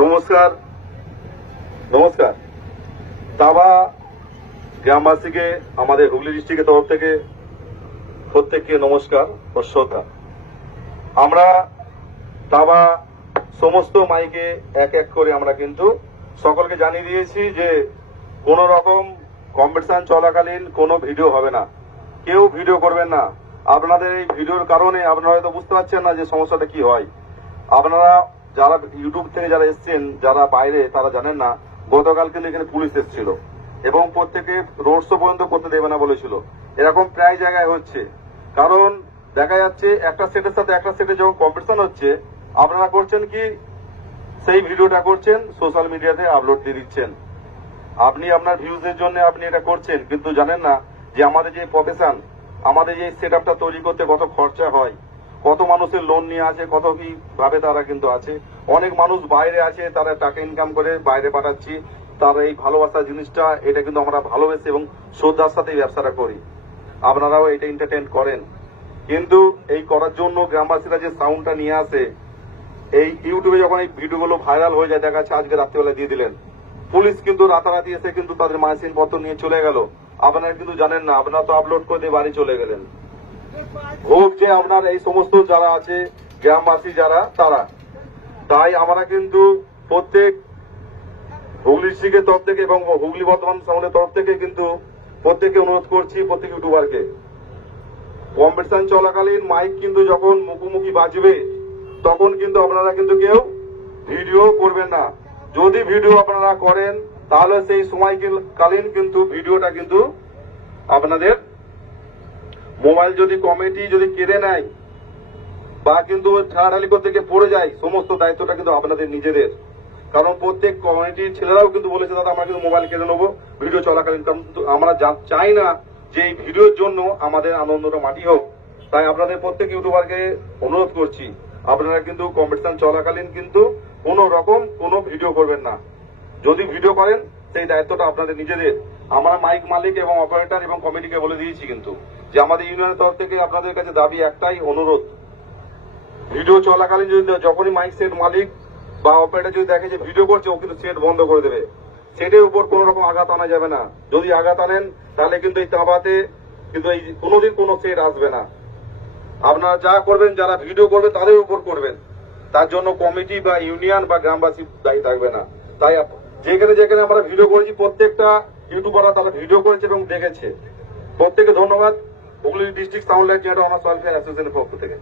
নমস্কার নমস্কার দাবা গ্রামবাসীকে আমাদের হুগলি ডিস্ট্রিক্টের তরফ থেকে প্রত্যেককে নমস্কার ও শ্রদ্ধা। আমরা দাবা সমস্ত মাইকে এক এক করে আমরা কিন্তু সকলকে জানিয়ে দিয়েছি যে কোন রকম কম্পিটিশন চলাকালীন কোনো ভিডিও হবে না, কেউ ভিডিও করবেন না। আপনাদের এই ভিডিওর কারণে আপনারা হয়তো বুঝতে পারছেন না যে সমস্যাটা কি হয়। আপনারা যারা ইউটিউব থেকে যারা এসছেন, যারা বাইরে, তারা জানেন না গতকাল কিন্তু এখানে পুলিশ এসেছিল এবং প্রত্যেকে রোড শো পর্যন্ত করতে দেবে না বলেছিল। এরকম প্রায় জায়গায় হচ্ছে, কারণ দেখা যাচ্ছে একটা সেটের সাথে একটা সেটে যখন কম্পিটিশন হচ্ছে, আপনারা করছেন কি, সেই ভিডিওটা করছেন সোশ্যাল মিডিয়াতে আপলোড দিয়ে দিচ্ছেন। আপনি আপনার ভিউজের জন্য আপনি এটা করছেন, কিন্তু জানেন না যে আমাদের যে প্রফেশন, আমাদের যে সেট আপটা তৈরি করতে কত খরচা হয়, কত মানুষের লোন নিয়ে আছে, কত কি ভাবে তারা কিন্তু আছে। অনেক মানুষ বাইরে আছে, তারা টাকা ইনকাম করে বাইরে পাঠাচ্ছি। তার এই ভালোবাসা জিনিসটা, এটা কিন্তু আমরা ভালোবেসে এবং শ্রদ্ধার সাথে ব্যবসাটা করি। আপনারাও এটা এন্টারটেইন করেন, কিন্তু এই করার জন্য গ্রামবাসীরা যে সাউন্ডটা নিয়ে আসে, এই ইউটিউবে যখন এই ভিডিওগুলো ভাইরাল হয়ে যায়, দেখা যাচ্ছে আজকে রাত্রিবেলা দিয়ে দিলেন, পুলিশ কিন্তু রাতারাতি এসে কিন্তু তাদের মাইসিন পত্র নিয়ে চলে গেল। আপনারা কিন্তু জানেন না, আপনারা তো আপলোড করে দিয়ে বাড়ি চলে গেলেন। ভোগ যে আপনার এই সমস্ত যারা আছে গ্রামবাসী যারা, তারা তাই আমরা কিন্তু প্রত্যেক হুগলি ডিস্ট্রিক্টের তরফ থেকে এবং হুগলি বর্ধমান সাউন্ডের তরফ থেকে কিন্তু প্রত্যেককে অনুরোধ করছি, প্রত্যেক ইউটিউবারকে, কম্পিটিশন চলাকালীন মাইক কিন্তু যখন মুখোমুখি বাজবে, তখন কিন্তু আপনারা কিন্তু কেউ ভিডিও করবেন না। যদি ভিডিও আপনারা করেন, তাহলে সেই সময়কালীন কিন্তু ভিডিওটা কিন্তু আপনাদের মোবাইল যদি কমিটি যদি কেড়ে নেয় বা কিন্তু ঠেলাঠালি করতে গিয়ে পড়ে যায়, সমস্ত দায়িত্বটা কিন্তু আপনাদের নিজেদের। কারণ প্রত্যেক কমিটির ছেলেরাও কিন্তু বলেছে, দাদা আমরা কিন্তু মোবাইল কেড়ে নেবো ভিডিও চলাকালীন। কিন্তু আমরা চাই না যে এই ভিডিওর জন্য আমাদের আনন্দটা মাটি হোক। তাই আপনাদের প্রত্যেক ইউটিউবারকে অনুরোধ করছি, আপনারা কিন্তু কম্পিটিশন চলাকালীন কিন্তু কোনো রকম কোনো ভিডিও করবেন না। যদি ভিডিও করেন, সেই দায়িত্বটা আপনাদের নিজেদের। আমরা মাইক মালিক এবং অপারেটর এবং কমিটিকে বলে দিয়েছি কিন্তু যে আমাদের ইউনিয়নের তরফ থেকে আপনাদের কাছে দাবি একটাই, অনুরোধ, ভিডিও চলাকালীন যদি যখনই মাইক সেট মালিক বা অপারেটর যদি দেখে যে ভিডিও করছে, ও কিন্তু সেট বন্ধ করে দেবে। সেটের উপর কোন রকম আঘাত আনা যাবে না। যদি আঘাত আনেন, তাহলে কিন্তু এই তাবাতে কিন্তু এই কোনোদিন কোনো সেট আসবে না। আপনারা যা করবেন, যারা ভিডিও করবে তাদের উপর করবেন, তার জন্য কমিটি বা ইউনিয়ন বা গ্রামবাসী দায়ী থাকবে না। তাই যেখানে যেখানে আমরা ভিডিও করেছি, প্রত্যেকটা ইউটিউবাররা তারা ভিডিও করেছে এবং দেখেছে। প্রত্যেকে ধন্যবাদ Hooghly district sound light generator honours welfare অ্যাসোসিয়েশনের পক্ষ থেকে।